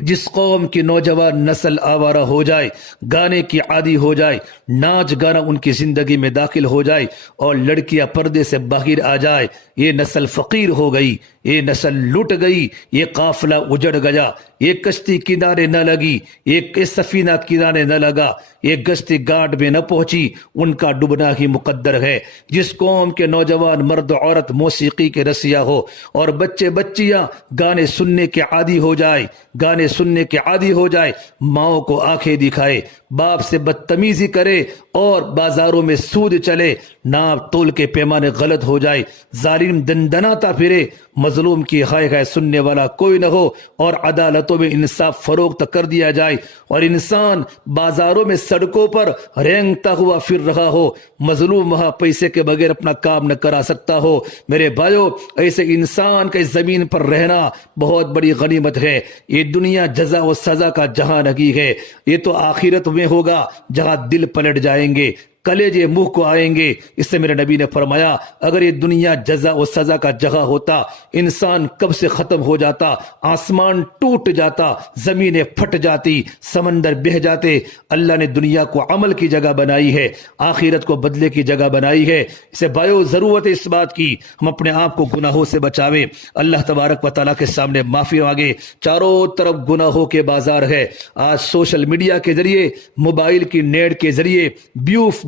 جس قوم کی نوجوان نسل آوارہ ہو جائے، گانے کی عادی ہو جائے، ناچ گانا ان کی زندگی میں داخل ہو جائے اور لڑکیاں پردے سے باہر آ جائے، یہ نسل فقیر ہو گئی، یہ نسل لٹ گئی، یہ قافلہ اجڑ گیا، یہ کشتی کنارے نہ لگی، یہ سفینہ کنارے نہ لگا، یہ گشتی گاٹ میں نہ پہنچی، ان کا ڈوبنا ہی مقدر ہے۔ جس قوم کے نوجوان مرد عورت موسیقی کے رسیا ہو اور بچے بچیاں گانے سننے کے عادی ہو جائے، گانے سننے کے عادی ہو جائے، ماؤں کو آنکھیں دکھائے، باپ سے بدتمیزی کرے اور بازاروں میں سود چلے، ناپ تول کے پیمانے غلط ہو جائے، ظالم دندناتا پھرے، مظلوم کی خواہ سننے والا کوئی نہ ہو، اور عدالتوں میں انصاف فروخت کر دیا جائے، اور انسان بازاروں میں سڑکوں پر رینگتا ہوا پھر رہا ہو، مظلوم وہاں پیسے کے بغیر اپنا کام نہ کرا سکتا ہو۔ میرے بھائیو، ایسے انسان کا اس زمین پر رہنا بہت بڑی غنیمت ہے۔ یہ دنیا جزا و سزا کا جہاں نہیں ہے، یہ تو آخرت میں ہوگا جہاں دل پلٹ جائیں گے، کلیجے منہ کو آئیں گے۔ اس سے میرے نبی نے فرمایا اگر یہ دنیا جزا و سزا کا جگہ ہوتا، انسان کب سے ختم ہو جاتا، آسمان ٹوٹ جاتا، زمینیں پھٹ جاتی، سمندر بہہ جاتے۔ اللہ نے دنیا کو عمل کی جگہ بنائی ہے، آخرت کو بدلے کی جگہ بنائی ہے۔ اسے بھائیو ضرورت ہے اس بات کی ہم اپنے آپ کو گناہوں سے بچاویں، اللہ تبارک و تعالیٰ کے سامنے معافی مانگے۔ چاروں طرف گناہوں کے بازار ہے۔ آج سوشل میڈیا کے ذریعے، موبائل کی نیٹ کے ذریعے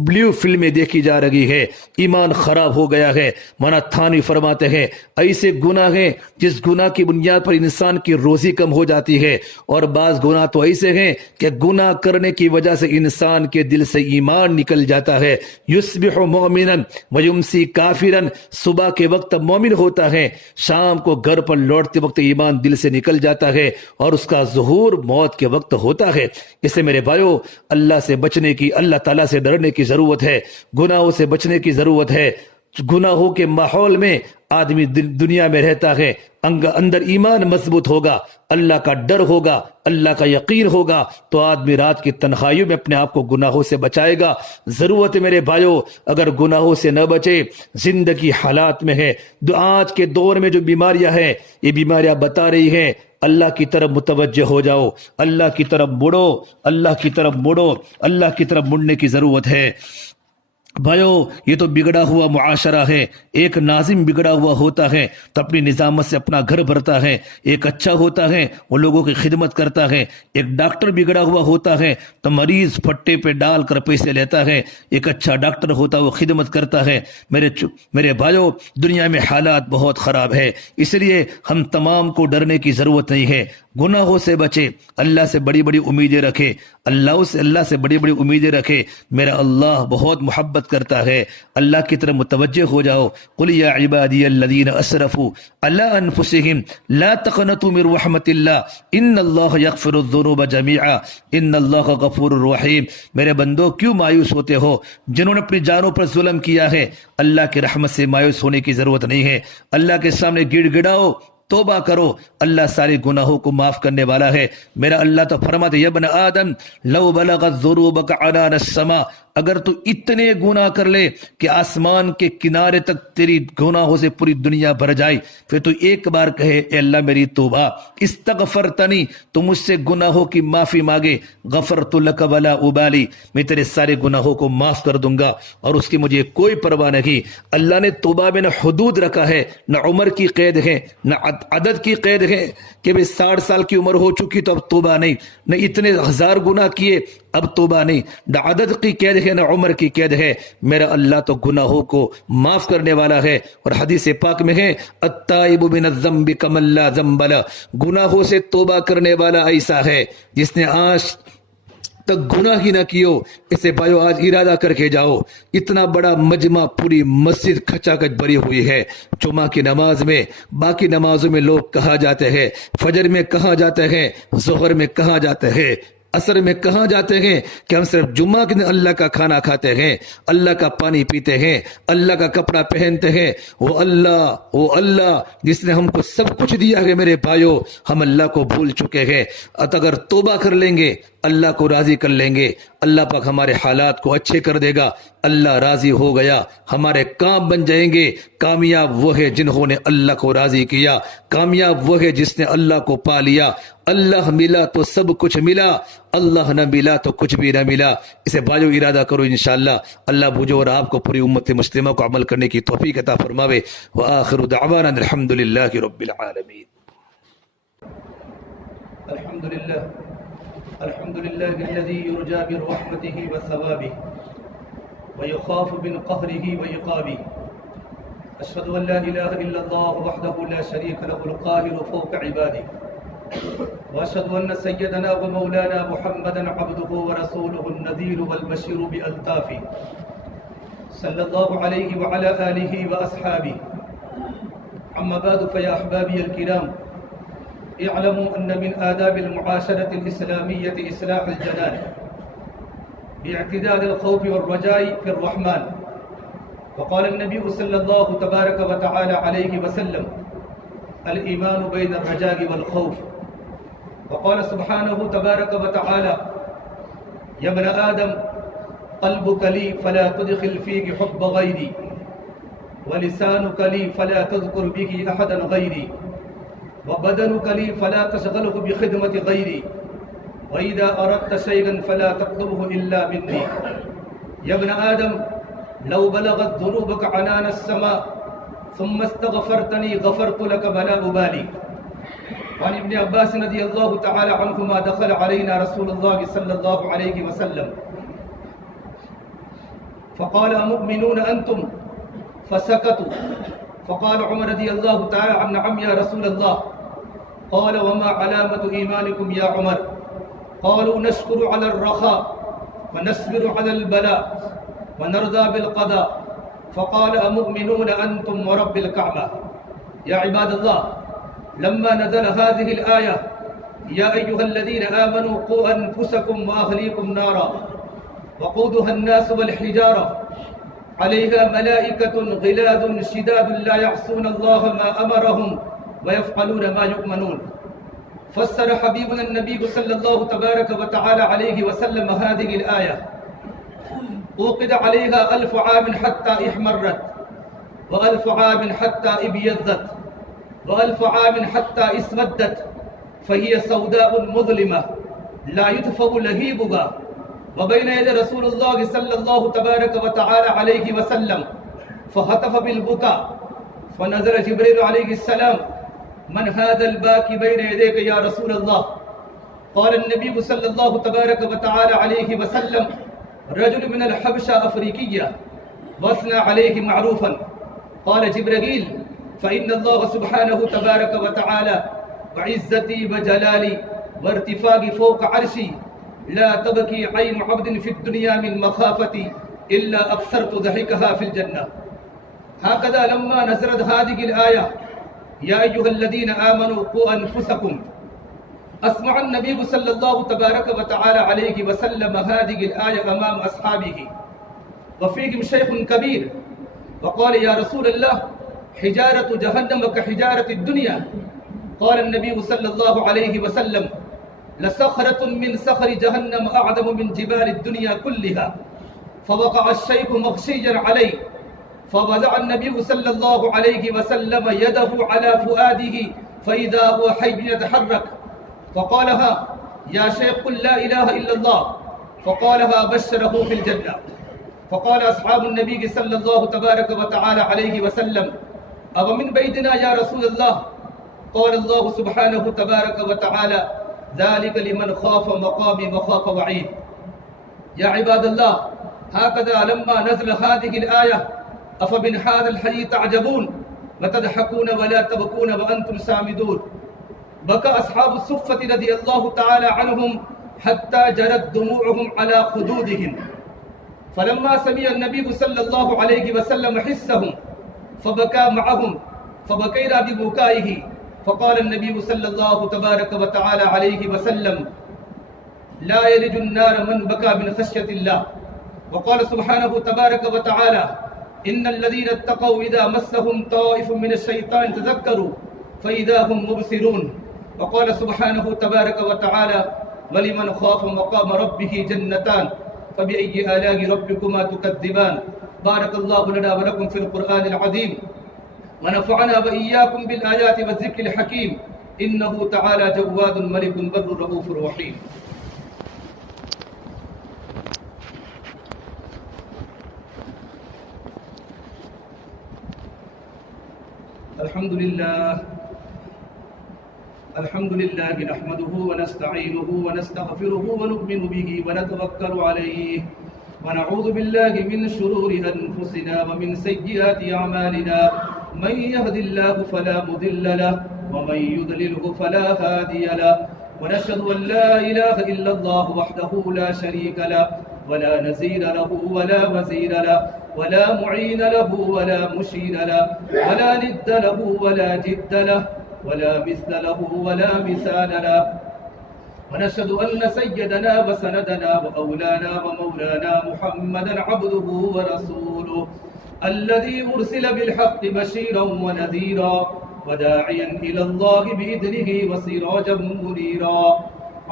بلیو فلمیں دیکھی جا رہی ہے، ایمان خراب ہو گیا ہے۔ مولانا تھانوی فرماتے ہیں ایسے گناہ ہیں جس گناہ کی بنیاد پر انسان کی روزی کم ہو جاتی ہے، اور بعض گناہ تو ایسے ہیں کہ گناہ کرنے کی وجہ سے انسان کے دل سے ایمان نکل جاتا ہے۔ یصبح مومنا ویمسی کافرا، صبح کے وقت مومن ہوتا ہے، شام کو گھر پر لوٹتے وقت ایمان دل سے نکل جاتا ہے، اور اس کا ظہور موت کے وقت ہوتا ہے۔ اس سے میرے بھائیو اللہ سے بچنے کی، اللہ تعالیٰ سے ڈرنے کی ضرورت ہے، گناہوں سے بچنے کی ضرورت ہے۔ گناہوں کے ماحول میں آدمی دنیا میں رہتا ہے، اندر ایمان مضبوط ہوگا، اللہ کا ڈر ہوگا، اللہ کا یقین ہوگا، تو آدمی رات کی تنہائیوں میں اپنے آپ کو گناہوں سے بچائے گا۔ ضرورت ہے میرے بھائیوں، اگر گناہوں سے نہ بچے، زندگی حالات میں ہے۔ آج کے دور میں جو بیماریاں ہیں، یہ بیماریاں بتا رہی ہیں اللہ کی طرف متوجہ ہو جاؤ، اللہ کی طرف مڑو، اللہ کی طرف مڑو، اللہ کی طرف مڑنے کی ضرورت ہے۔ بھائیو یہ تو بگڑا ہوا معاشرہ ہے۔ ایک ناظم بگڑا ہوا ہوتا ہے تو اپنی نظامت سے اپنا گھر بھرتا ہے، ایک اچھا ہوتا ہے وہ لوگوں کی خدمت کرتا ہے۔ ایک ڈاکٹر بگڑا ہوا ہوتا ہے تو مریض پھٹے پہ ڈال کر پیسے لیتا ہے، ایک اچھا ڈاکٹر ہوتا ہے وہ خدمت کرتا ہے۔ میرے بھائیو دنیا میں حالات بہت خراب ہے، اس لیے ہم تمام کو ڈرنے کی ضرورت نہیں ہے۔ گناہوں سے بچے، اللہ سے بڑی بڑی امیدیں رکھے، اللہ سے بڑی بڑی امیدیں رکھے۔ میرا اللہ بہت محبت کرتا ہے، اللہ کی طرف متوجہ ہو جاؤ۔ قل یا عبادی الذین اسرفوا علی انفسہم لا تقنطوا من رحمت اللہ ان اللہ یغفر الذنوب جميعا ان اللہ غفور رحیم۔ میرے بندو کیوں مایوس ہوتے ہو؟ جنہوں نے اپنی جانوں پر ظلم کیا ہے، اللہ کی رحمت سے مایوس ہونے کی ضرورت نہیں ہے۔ اللہ کے سامنے گڑ گڑاؤ، توبہ کرو، اللہ سارے گناہوں کو معاف کرنے والا ہے۔ میرا اللہ تو فرماتے یا ابن آدم لو بلغت ذنوبک عنان السماء، اگر تو اتنے گناہ کر لے کہ آسمان کے کنارے تک تیری گناہوں سے پوری دنیا بھر جائے، پھر تو ایک بار کہے اے اللہ میری توبہ، استغفرتنی، تو مجھ سے گناہوں کی معافی مانگے، غفرت لک ولا ابالی، میں تیرے سارے گناہوں کو معاف کر دوں گا اور اس کی مجھے کوئی پرواہ نہیں۔ اللہ نے توبہ میں نہ حدود رکھا ہے، نہ عمر کی قید ہے، نہ عدد کی قید ہے کہ 60 سال کی عمر ہو چکی تو اب توبہ نہیں، نہ اتنے ہزار گناہ کیے اب توبہ نہیں، نہ عدد کی قید ہے نہ عمر کی قید ہے۔ میرا اللہ تو گناہوں کو معاف کرنے والا ہے، اور حدیث پاک میں ہے التائب من الذنب کمن لا ذنب لہ، گناہوں سے توبہ کرنے والا ایسا ہے جس نے آج تک گناہ ہی نہ کیو۔ اسے بھائیو آج ارادہ کر کے جاؤ، اتنا بڑا مجمع، پوری مسجد کھچا کچ بھری ہوئی ہے، جمعہ کی نماز میں، باقی نمازوں میں لوگ کہاں جاتے ہیں، فجر میں کہاں جاتے ہیں، ظہر میں کہاں جاتے ہیں، عصر میں کہاں جاتے ہیں، کہ ہم صرف جمعہ کے دن اللہ کا کھانا کھاتے ہیں، اللہ کا پانی پیتے ہیں، اللہ کا کپڑا پہنتے ہیں۔ وہ اللہ جس نے ہم کو سب کچھ دیا ہے میرے بھائیو، ہم اللہ کو بھول چکے ہیں۔ اگر توبہ کر لیں گے، اللہ کو راضی کر لیں گے، اللہ پاک ہمارے حالات کو اچھے کر دے گا۔ اللہ راضی ہو گیا، ہمارے کام بن جائیں گے۔ کامیاب وہ ہے جنہوں نے اللہ کو راضی کیا، کامیاب وہ ہے جس نے اللہ کو پا لیا۔ اللہ ملا تو سب کچھ ملا، اللہ نہ ملا تو کچھ بھی نہ ملا۔ اسے بھائیو ارادہ کرو انشاءاللہ اللہ مجھے اور آپ کو پوری امت مسلمہ کو عمل کرنے کی توفیق عطا فرماوے۔ وآخر دعوانا الحمدللہ رب العالمین۔ الحمدللہ الذی یرجى من رحمته وثوابه ويخاف من قهره وعقابه۔ اشهد ان لا اله الا الله وحده لا شريك له القاهر فوق عباده وأشهد أن سيدنا ومولانا محمدا عبده ورسوله النذير والبشير بألطافه صلى الله عليه وعلى آله وأصحابه. أما بعد فيا أحبابي الكرام، اعلموا أن من آداب المعاشرة الإسلامية إصلاح الجنان باعتدال الخوف والرجاء في الرحمن. وقال النبي صلى الله تبارك وتعالى عليه وسلم: الإيمان بين الرجاء والخوف. وقال سبحانه تبارك وتعالى: يا ابن آدم قلبك لي فلا تدخل فيه حب غيري، ولسانك لي فلا تذكر به أحدا غيري، وبدنك لي فلا تشغله بخدمة غيري، وإذا أردت شيئا فلا تطلبه إلا مني. يا ابن آدم لو بلغت ذنوبك عنان السماء ثم استغفرتني غفرت لك ولا أبالي. وعن ابن عباس رضي الله تعالى عنهما دخل علينا رسول الله صلى الله عليه وسلم فقال: أمؤمنون أنتم؟ فسكتوا. فقال عمر رضي الله تعالى عنه: نعم يا رسول الله. قال: وما علامة إيمانكم يا عمر؟ قالوا: نشكر على الرخاء ونصبر على البلاء ونرضى بالقضاء. فقال: أمؤمنون أنتم ورب الكعبة. يا عباد الله، لما نزل هذه الآية: يا أيها الذين آمنوا قوا أنفسكم وأهليكم نارا وقودها الناس والحجارة عليها ملائكة غلاظ شداد لا يعصون الله ما أمرهم ويفعلون ما يؤمرون، فسر حبيبنا النبي صلى الله تبارك وتعالى عليه وسلم هذه الآية: أوقد عليها 1000 عام حتى احمرت، و1000 عام حتى ابيضت، و1000 عام حتى اسودت، فهي سوداء مظلمة لا يطفأ لهيبها. وبين يد رسول الله صلى الله تبارك وتعالى عليه وسلم فهتف بالبكاء، فنزل جبريل عليه السلام: من هذا الباكي بين يديك يا رسول الله؟ قال النبي صلى الله تبارك وتعالى عليه وسلم: رجل من الحبشة أفريقية واثنى عليه معروفا. قال جبريل: فإن الله سبحانه تبارك وتعالى وعزتي وجلالي وارتفاعي فوق عرشي لا تبكي عين عبد في الدنيا من مخافتي إلا أكثرت ضحكها في الجنة. هكذا لما نزلت هذه الآية: يا أيها الذين آمنوا قوا أنفسكم، أسمع النبي صلى الله تبارك وتعالى عليه وسلم هذه الآية أمام أصحابه وفيهم شيخ كبير، وقال: يا رسول الله، حجارة جهنم كحجارة الدنيا. قال النبي صلى الله عليه وسلم: لصخرة من صخر جهنم أعظم من جبال الدنيا كلها. فوقع الشيخ مغشيا عليه، فوضع النبي صلى الله عليه وسلم يده على فؤاده فإذا هو حي يتحرك، فقالها: يا شيخ قل لا إله إلا الله. فقالها بشره في الجنة. فقال أصحاب النبي صلى الله تبارك وتعالى عليه وسلم: أو من بيتنا يا رسول الله؟ قال الله سبحانه تبارك وتعالى: ذلك لمن خاف مقامي وخاف وعيد. يا عباد الله، هكذا لما نزل هذه الآية: أفمن هذا الحديث تعجبون وتضحكون ولا تبكون وأنتم سامدون، بكى أصحاب الصفة رضي الله تعالى عنهم حتى جرت دموعهم على خدودهم. فلما سمع النبي صلى الله عليه وسلم حسهم فبكى معهم، فبكينا ببكائه. فقال النبي صلى الله تبارك وتعالى عليه وسلم: لا يلج النار من بكى من خشية الله. وقال سبحانه تبارك وتعالى: إن الذين اتقوا إذا مسهم طائف من الشيطان تذكروا فإذا هم مبصرون. وقال سبحانه تبارك وتعالى: ولمن خاف مقام ربه جنتان فبأي آلاء ربكما تكذبان. بارك الله لنا ولكم في القرآن العظيم، ونفعنا وإياكم بالآيات والذكر الحكيم، إنه تعالى جواد ملك بر رؤوف رحيم. الحمد لله نحمده ونستعينه ونستغفره ونؤمن به ونتوكل عليه ونعوذ بالله من شرور أنفسنا ومن سيئات أعمالنا، من يهد الله فلا مضل له ومن يضلله فلا هادي له ونشهد أن لا إله إلا الله وحده لا شريك له ولا نزير له ولا وزير له ولا معين له ولا مشير له ولا ند له ولا جد له ولا مثل له ولا مثال له ونشهد أن سيدنا وسندنا وأولانا ومولانا محمدا عبده ورسوله الذي أرسل بالحق بشيرا ونذيرا وداعيا إلى الله بإذنه وسراجا منيرا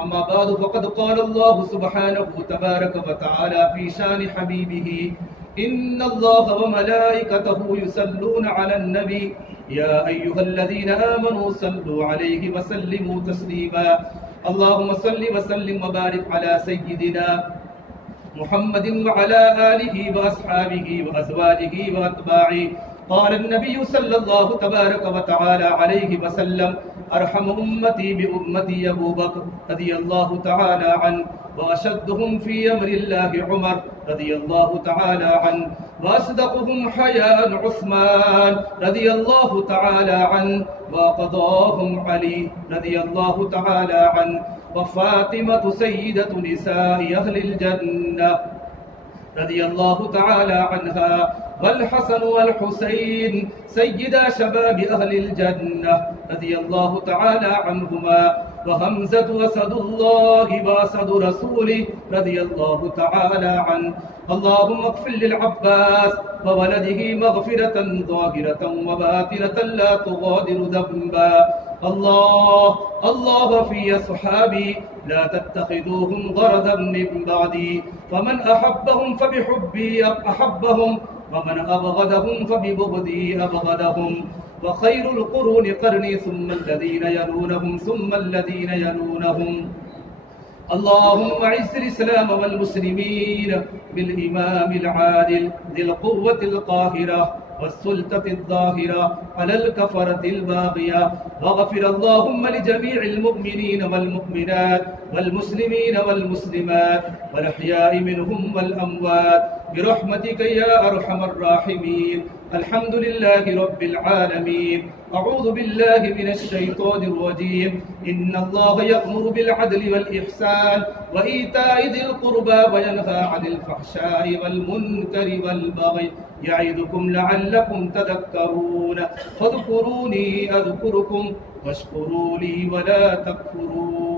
أما بعد فقد قال الله سبحانه تبارك وتعالى في شان حبيبه إن الله وملائكته يصلون على النبي يا أيها الذين آمنوا صلوا عليه وسلموا تسليما اللهم صل وسلم وبارك على سيدنا محمد وعلى آله وأصحابه وأزواجه وأتباعه قال النبي صلى الله تبارك وتعالى عليه وسلم أرحم أمتي بأمتي أبو بكر رضي الله تعالى عنه وأشدهم في أمر الله عمر رضي الله تعالى عنه وأصدقهم حياء عثمان رضي الله تعالى عنه وقضاهم علي رضي الله تعالى عنه وفاطمة سيدة نساء أهل الجنة رضي الله تعالى عنها والحسن والحسين سيدا شباب أهل الجنة رضي الله تعالى عنهما وحمزة أسد الله وأسد رسوله رضي الله تعالى عنه اللهم اغفر للعباس وولده مغفرة ظاهرة وباطنة لا تغادر ذنبا الله في أصحابي لا تتخذوهم غرضا من بعدي فمن أحبهم فبحبي أحبهم ومن أبغضهم فببغضي أبغضهم وخير القرون قرني ثم الذين يلونهم ثم الذين يلونهم اللهم اعز الإسلام والمسلمين بالإمام العادل ذي القوة القاهرة والسلطة الظاهرة على الكفرة الباغية واغفر اللهم لجميع المؤمنين والمؤمنات والمسلمين والمسلمات والأحياء منهم والأموات برحمتك يا أرحم الراحمين الحمد لله رب العالمين أعوذ بالله من الشيطان الرجيم إن الله يأمر بالعدل والإحسان وإيتاء ذي القربى وينهى عن الفحشاء والمنكر والبغي يعظكم لعلكم تذكرون فاذكروني أذكركم واشكروا لي ولا تكفرون